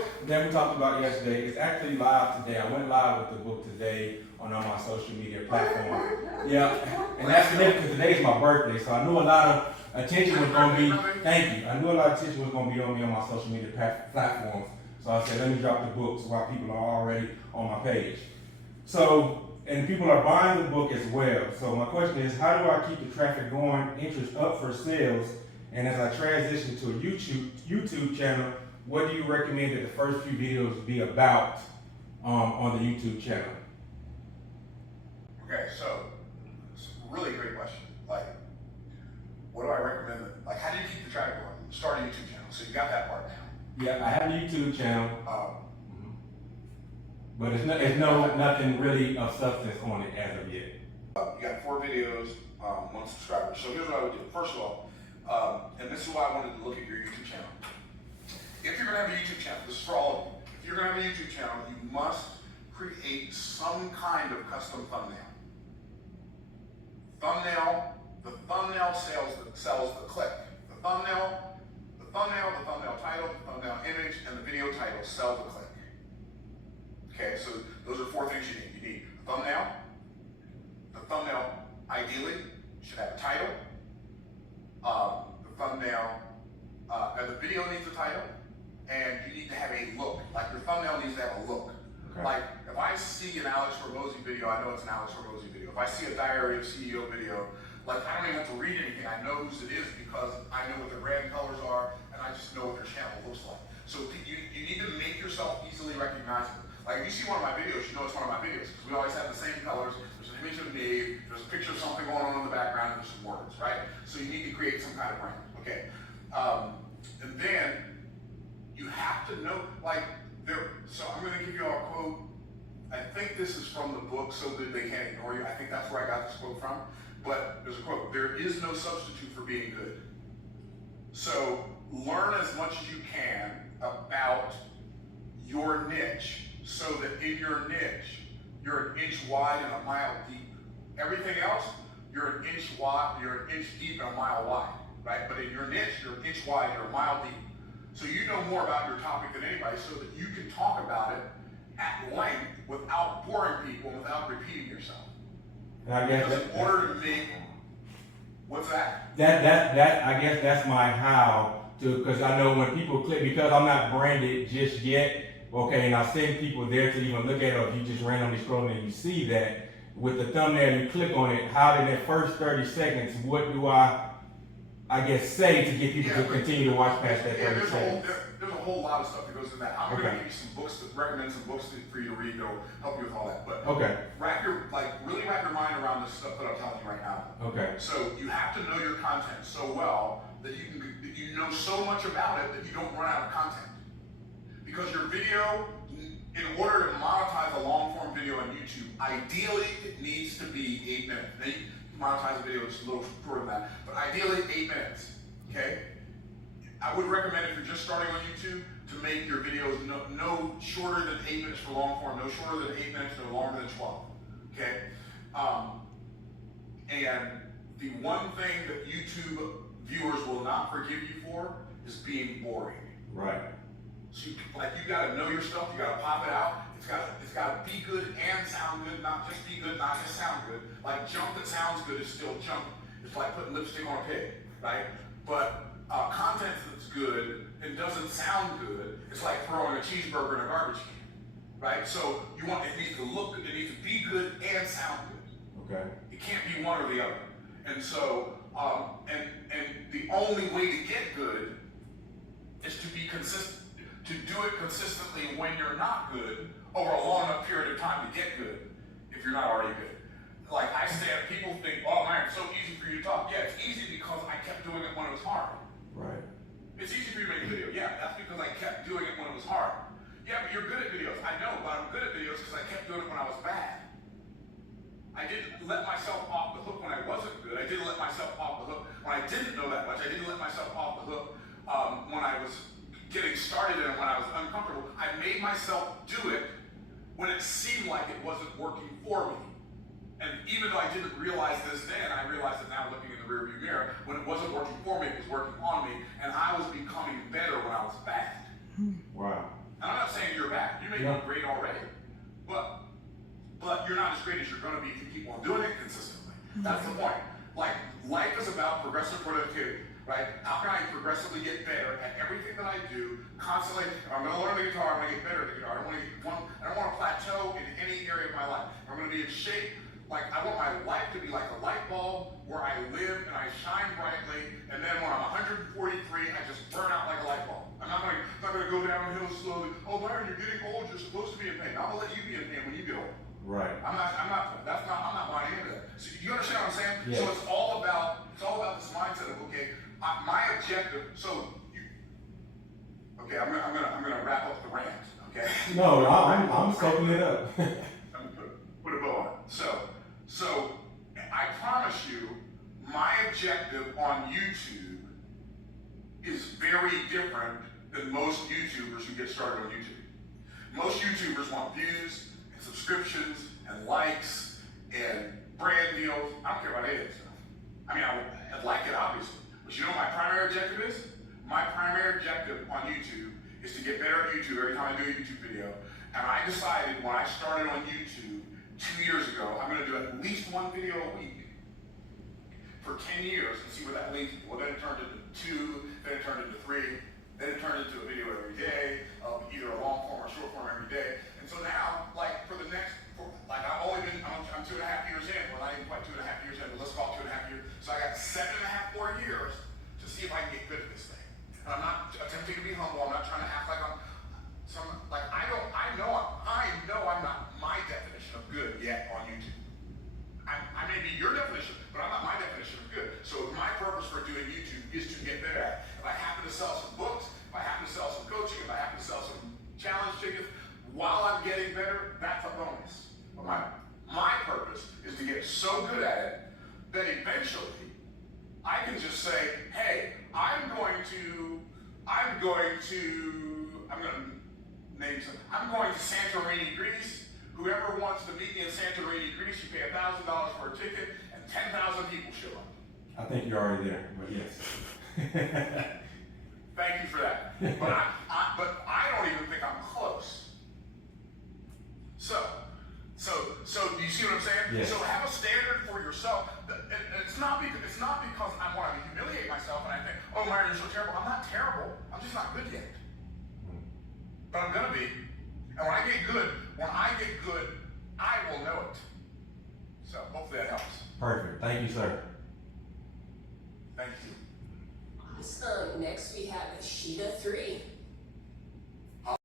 book that we talked about yesterday is actually live today. I went live with the book today on all my social media platforms. Yeah, and that's significant because today's my birthday, so I knew a lot of attention was going to be, thank you, I knew a lot of attention was going to be on me on my social media platforms. So I said, let me drop the book so while people are already on my page. So, and people are buying the book as well. So my question is, how do I keep the traffic going, interest up for sales? And as I transition to a YouTube channel, what do you recommend that the first few videos be about on the YouTube channel? Okay, so it's a really great question. Like, what do I recommend? Like, how do you keep the traffic going? Start a YouTube channel. So you got that part now. Yeah, I have a YouTube channel, but it's nothing really of substance on it as of yet. You got 4 videos, 1 subscriber. So here's what I would do. First of all, and this is why I wanted to look at your YouTube channel. If you're going to have a YouTube channel, this is for all of you. If you're going to have a YouTube channel, you must create some kind of custom thumbnail. The thumbnail sells the click. The thumbnail title, the thumbnail image, and the video title sell the click. Okay, so those are 4 things you need. You need a thumbnail. The thumbnail, ideally, should have a title. The thumbnail, the video needs a title, and you need to have a look. Like your thumbnail needs to have a look. Okay. Like if I see an Alex Hormozi video, I know it's an Alex Hormozi video. If I see a Diary of CEO video, like I don't even have to read anything. I know whose it is because I know what their brand colors are, and I just know what their channel looks like. So you need to make yourself easily recognizable. Like if you see one of my videos, you know it's one of my videos because we always have the same colors. There's an image of me, there's a picture of something going on in the background, and there's some words, right? So you need to create some kind of brand, okay? And then you have to know, like, so I'm going to give you all a quote. I think this is from the book, So Good They Can't Ignore You. I think that's where I got this quote from. But there's a quote, there is no substitute for being good. So learn as much as you can about your niche so that in your niche, you're an inch wide and a mile deep. Everything else, you're an inch wide, you're an inch deep and a mile wide, right? But in your niche, you're an inch wide, you're a mile deep. So you know more about your topic than anybody so that you can talk about it at length without boring people, without repeating yourself. And I guess because in order to make, what's that? That I guess that's my how to, because I know when people click, because I'm not branded just yet, okay, and I send people there to even look at it, or if you just randomly scrolling and you see that, with the thumbnail, you click on it, how did that first 30 seconds, what do I guess, say to get people to continue to watch past that 30 seconds? There's a whole lot of stuff that goes in that. I'm going to give you some books, recommend some books for you to read that'll help you with all that. But really wrap your mind around this stuff that I'm telling you right now. Okay. So you have to know your content so well that you know so much about it that you don't run out of content. Because your video, in order to monetize a long form video on YouTube, ideally it needs to be 8 minutes. Now you monetize a video just a little shorter than that, but ideally 8 minutes, okay? I would recommend if you're just starting on YouTube to make your videos no shorter than 8 minutes for long form, no shorter than 8 minutes, no longer than 12, okay? And the one thing that YouTube viewers will not forgive you for is being boring. Right. So you gotta know your stuff, you gotta pop it out. It's gotta be good and sound good, not just be good, not just sound good. Like junk that sounds good is still junk. It's like putting lipstick on a pig, right? But content that's good and doesn't sound good, it's like throwing a cheeseburger in a garbage can, right? So it needs to look good, it needs to be good and sound good. Okay. It can't be one or the other. And so, and the only way to get good is to be consistent. To do it consistently when you're not good over a long enough period of time to get good if you're not already good. Like I said, people think, oh man, it's so easy for you to talk. Yeah, it's easy because I kept doing it when it was hard. Right. It's easy for you to make a video. Yeah, that's because I kept doing it when it was hard. Yeah, but you're good at videos. I know, but I'm good at videos because I kept doing it when I was bad. I didn't let myself off the hook when I wasn't good. I didn't let myself off the hook when I didn't know that much. I didn't let myself off the hook when I was getting started and when I was uncomfortable. I made myself do it when it seemed like it wasn't working for me. And even though I didn't realize this then, I realized it now looking in the rearview mirror. When it wasn't working for me, it was working on me, and I was becoming better when I was bad. Wow. And I'm You may be great already, but you're not as great as you're going to be if you keep on doing it consistently. That's the point. Like, life is about progressive productivity, right? How can I progressively get better at everything that I do, constantly? If I'm going to learn the guitar, I'm going to get better at the guitar. I don't want to plateau in any area of my life. I'm going to be in shape. Like, I want my life to be like a light bulb where I live and I shine brightly, and then when I'm 143, I just burn out like a light bulb. I'm not going to go downhill slowly. Oh, Myron, you're getting old. You're supposed to be in pain. I'm going to let you be in pain when you get old. Right. I'm not buying into that. So you understand what I'm saying? Yeah. So it's all about this mindset of, okay, my objective. Okay, I'm gonna wrap up the rant. Okay. No, I'm soaking it up. I'm gonna put a bow on it. So I promise you, my objective on YouTube is very different than most YouTubers who get started on YouTube. Most YouTubers want views and subscriptions and likes and brand deals. I don't care about any of that stuff. I mean, I like it, obviously. But you know what my primary objective is? My primary objective on YouTube is to get better at YouTube every time I do a YouTube video. And I decided when I started on YouTube 2 years ago, I'm going to do at least one video a week for 10 years and see where that leads me. Well, then it turned into 2, then it turned into 3, then it turned into a video every day, either a long form or short form every day. And so now, like I've only been, I'm 2.5 years in, well, not even quite 2.5 years in, but let's call it 2.5 years. So I got 7.5 more years to see if I can get good at this thing. And I'm not attempting to be humble. I'm not trying to act like I'm I know I'm not my definition of good yet on YouTube. I may be your definition, but I'm not my definition of good. So my purpose for doing YouTube is to get better at it. If I happen to sell some books, if I happen to sell some coaching, if I happen to sell some challenge tickets, while I'm getting better, that's a bonus. But my purpose is to get so good at it that eventually I can just say, hey, I'm going to Santorini, Greece. Whoever wants to meet me in Santorini, Greece, you pay $1,000 for a ticket, and 10,000 people show up. I think you're already there, but yes. Thank you for that. But I don't even think I'm close. So do you see what I'm saying? Yes. So have a standard for yourself. It's not because I want to humiliate myself and I think, oh, Myron, you're so terrible. I'm not terrible. I'm just not good yet. But I'm gonna be. And when I get good, I will know it. So hopefully that helps. Perfect. Thank you, sir. Thank you. Awesome. Next we have Sheeta 3.